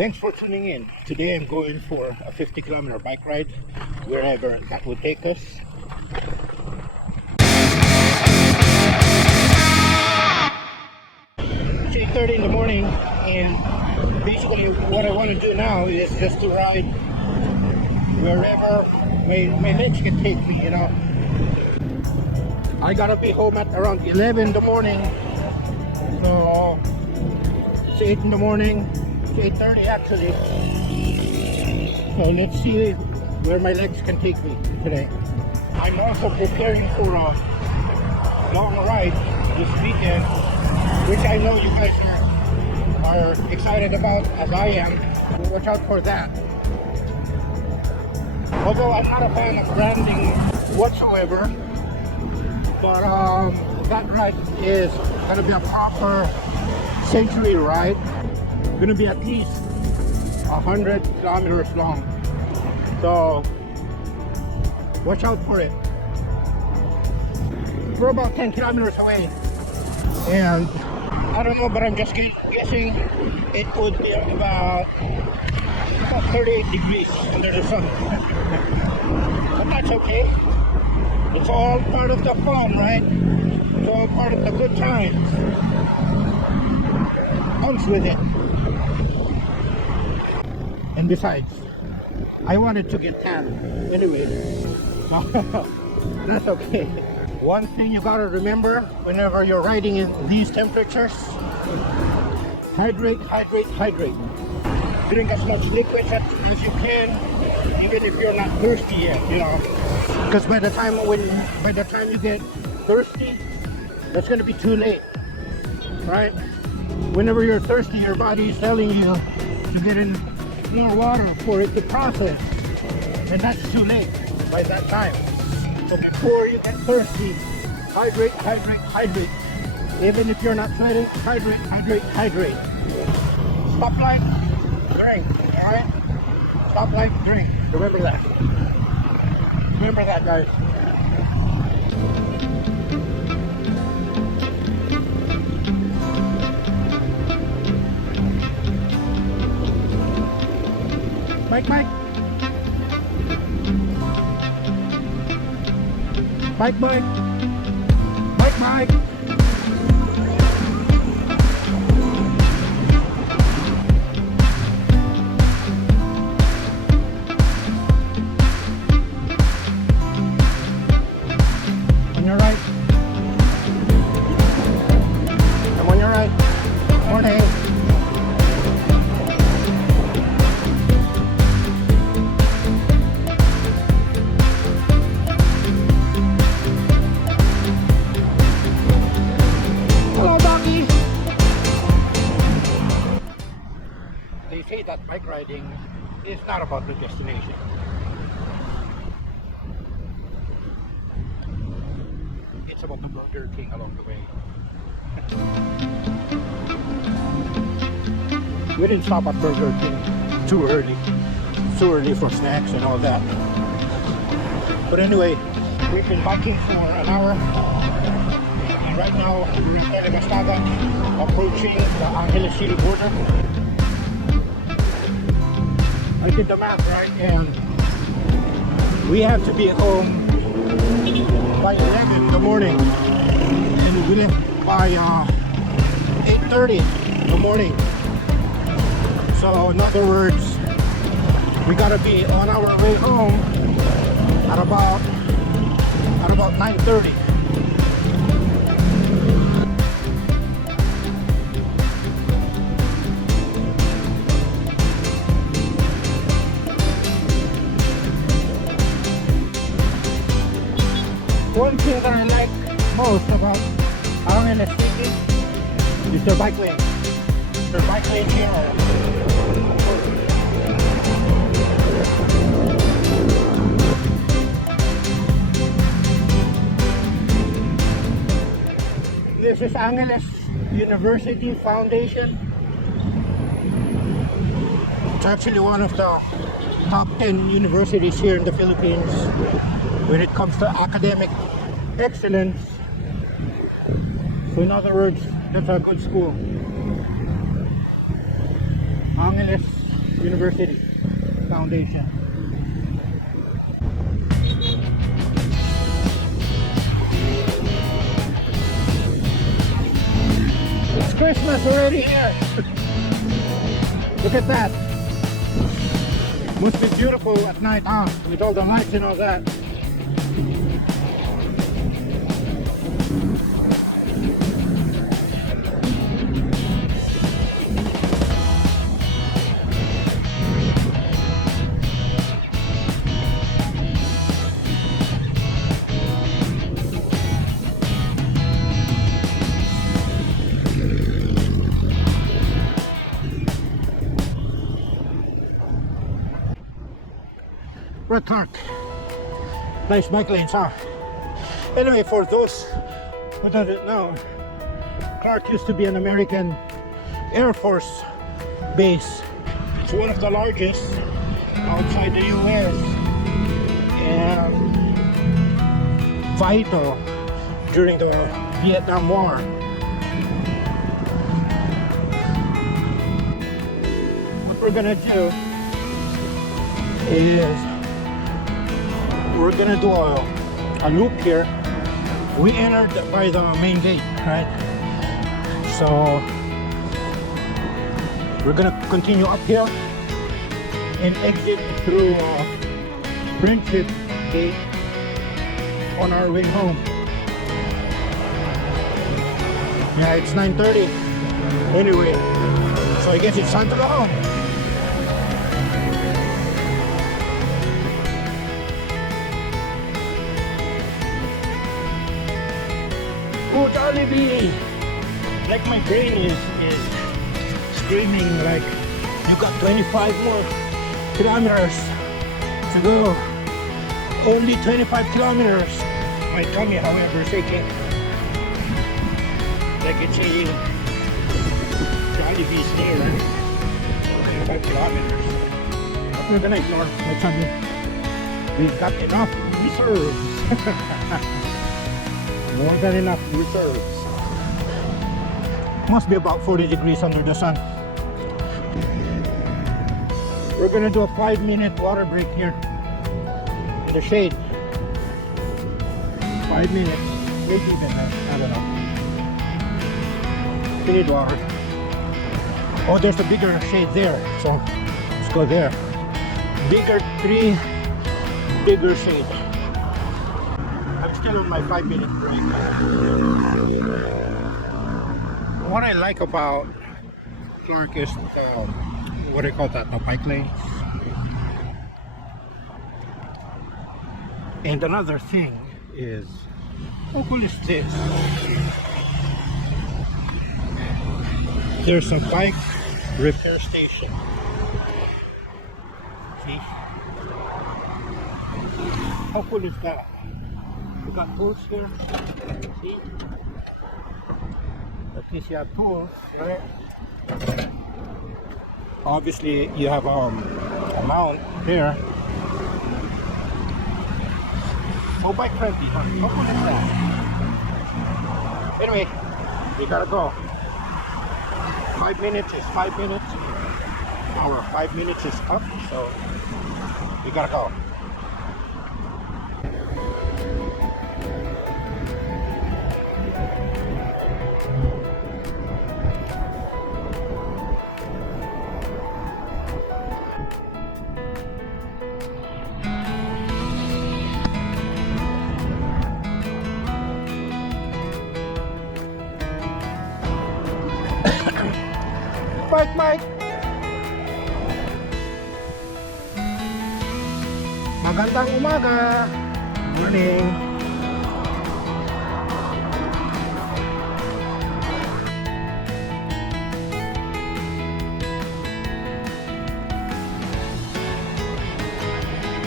Thanks for tuning in. Today I'm going for a 50-kilometer bike ride, wherever that would take us. It's 8:30 in the morning, and basically what I want to do now is just to ride wherever my legs can take me, you know. I gotta be home at around 11 in the morning, so it's 8 in the morning. 8:30 actually. So let's see where my legs can take me today. I'm also preparing for a long ride this weekend, which I know you guys are excited about, as I am. Watch out for that. Although I'm not a fan of branding whatsoever, but that ride is gonna be a proper century ride. Gonna be at least 100 kilometers long, so watch out for it. We're about 10 kilometers away, and I don't know, but I'm just guessing it would be about 38 degrees under the sun. But that's okay. It's all part of the fun, right? It's all part of the good times. Comes with it. And besides, I wanted to get tan anyway. That's okay. One thing you gotta remember whenever you're riding in these temperatures: hydrate, hydrate, hydrate. Drink as much liquid as you can, even if you're not thirsty yet, you know. Because by the time you get thirsty, that's gonna be too late, right? Whenever you're thirsty, your body is telling you to get in more water for it to process, and that's too late by that time. So before you get thirsty, hydrate, hydrate, hydrate. Even if you're not sweating, hydrate, hydrate, hydrate. Stop light, drink, alright? Stop light, drink. Remember that. Remember that, guys. Mike. On your right. I'm on your right. Morning. They say that bike riding is not about the destination. It's about the Burger King along the way. We didn't stop at Burger King too early. It's too early for snacks and all that. But anyway, we've been biking for an hour. And right now we're in Pampanga, approaching the Angeles City border. I did the math right, and we have to be at home by 11 in the morning, and we left by 8:30 in the morning. So in other words, we gotta be on our way home at about 9:30. One thing that I like most about Angeles City is the bike lane. The bike lane here. This is Angeles University Foundation. It's actually one of the top 10 universities here in the Philippines when it comes to academic excellence. So in other words, that's a good school. Angeles University Foundation. It's Christmas already here. Look at that. Must be beautiful at night, huh? With all the lights and all that. Red Clark. Nice bike lanes, huh? Anyway, for those who don't know, Clark used to be an American Air Force base. It's one of the largest outside the US and vital during the Vietnam War. What we're gonna do is we're gonna do a loop here. We entered by the main gate, right? So we're gonna continue uphill and exit through Friendship Gate on our way home. Yeah, it's 9:30 anyway, so I guess it's time to go home. Oh, Jollibee! Like my brain is screaming like, you got 25 more kilometers to go. Only 25 kilometers. My tummy, however, is aching. Like it's saying, Jollibee's there. 25 kilometers. But we're gonna ignore my tummy. We've got enough reserves. More than enough reserves. Must be about 40 degrees under the sun. We're gonna do a 5-minute water break here in the shade. 5 minutes, maybe even less, I don't know. We need water. Oh, there's a bigger shade there, so let's go there. Bigger tree, bigger shade. I'm still on my 5-minute break. What I like about Clark is what do you call that? The bike lanes. And another thing is, how cool is this? There's a bike repair station. See? How cool is that? We got tools here. See? At least you have tools, right? Obviously, you have a mount here. So bike friendly. How cool is that? Anyway, we gotta go. 5 minutes is 5 minutes. Our 5 minutes is up, so we gotta go. Mike! Magandang umaga! Morning!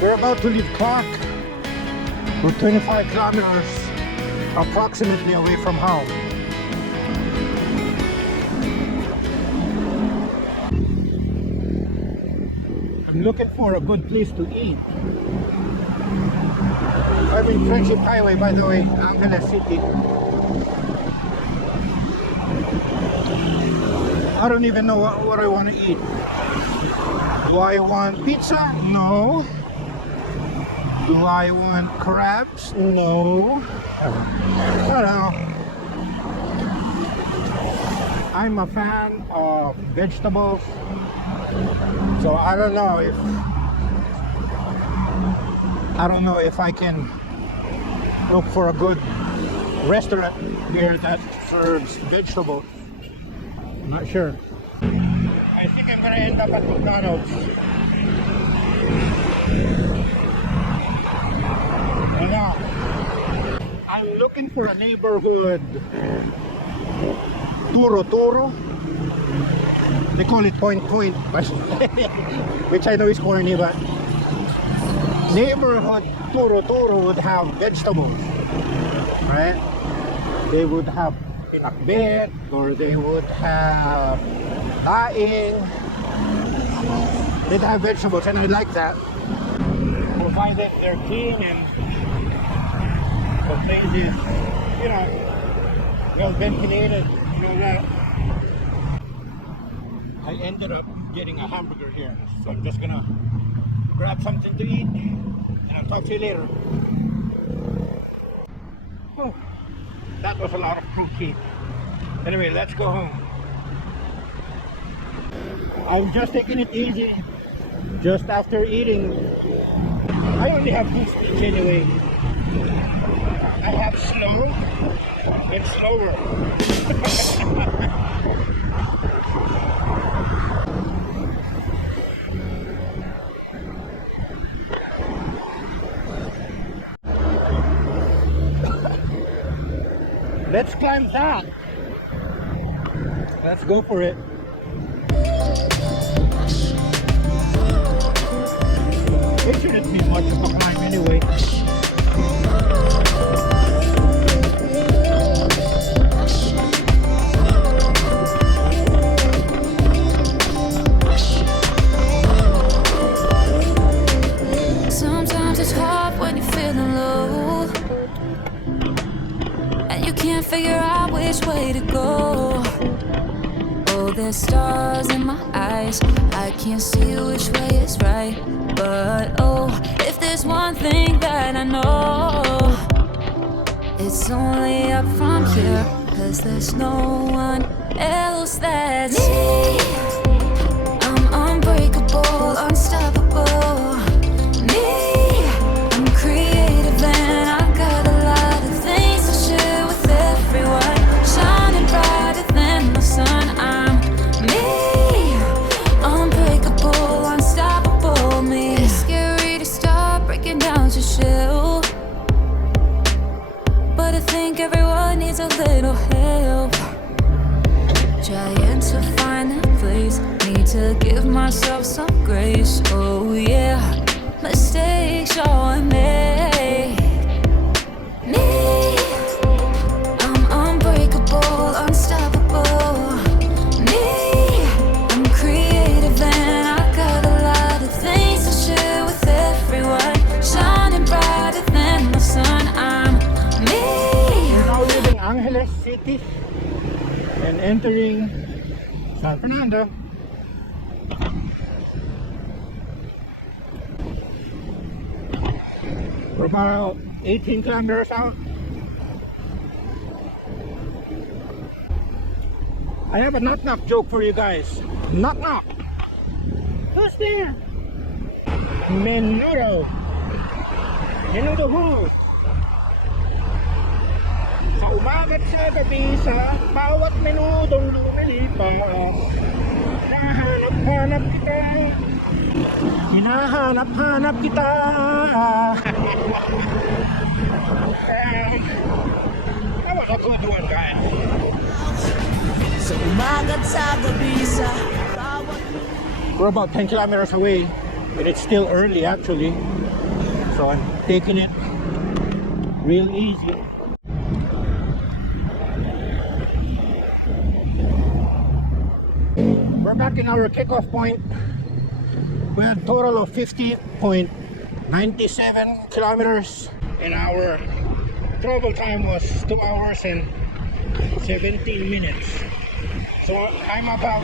We're about to leave Clark. We're 25 kilometers approximately away from home. I'm looking for a good place to eat. I'm in Friendship Highway, by the way, Angeles City. I don't even know what I want to eat. Do I want pizza? No. Do I want crabs? No. But, I'm a fan of vegetables, so I don't know if I can look for a good restaurant here that serves vegetables. I'm not sure. I think I'm gonna end up at McDonald's. Now, I'm looking for a neighborhood Turo. They call it point, but which I know is corny, but neighborhood Turo would have vegetables, right? They would have pinakbet, or they would have daing. They'd have vegetables, and I like that. Provided they're clean and the place is, you know, well ventilated. I ended up getting a hamburger here, so I'm just gonna grab something to eat, and I'll talk to you later. Oh, that was a lot of protein. Anyway, let's go home. I'm just taking it easy. Just after eating, I only have 2 speeds anyway. I have slow and slower. Let's climb that. Let's go for it. It shouldn't be much of a climb anyway. Sometimes it's hard when you're feeling low and you can't figure out which way to go. Oh, there's stars in my eyes, I can't see which way is right. But oh, if there's one thing that I know, it's only up from here, 'cause there's no one else that's me. I'm unbreakable, unstoppable. Me, I'm creative and I've got a lot of things to share with everyone. Shining brighter than the sun, I'm me. Unbreakable, unstoppable, me. It's scary to start breaking down to shell, but I think everyone needs a little help. Trying to find that place, need to give myself some grace. Oh yeah, mistakes all I make. Me, I'm unbreakable, unstoppable. Me, I'm creative and I got a lot of things to share with everyone. Shining brighter than the sun, I'm me. Now leaving Angeles City and entering San Fernando. We're about 18 kilometers out. I have a knock-knock joke for you guys. Knock-knock. Who's there? Menudo. Menudo who? Sa umagat sa gabi sa bawat menudong lumilipas, nahanap-hanap kita. Hinahanap-hanap kita. That was a good one, guys. Sa umagat sa gabi sa bawat. We're about 10 kilometers away, but it's still early actually, so I'm taking it real easy. We're back in our kickoff point. We had a total of 50.97 kilometers, and our travel time was 2 hours and 17 minutes. So I'm about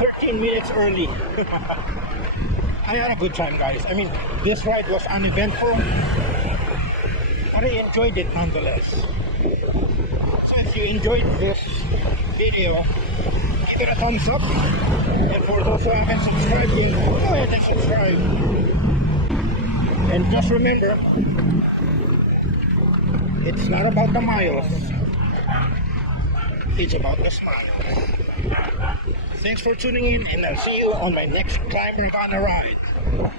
13 minutes early. I had a good time, guys. I mean, this ride was uneventful, but I enjoyed it nonetheless. So if you enjoyed this video, give it a thumbs up. And for those who haven't subscribed, go ahead and subscribe. And just remember, it's not about the miles, it's about the smiles. Thanks for tuning in, and I'll see you on my next Climber Gonna Ride.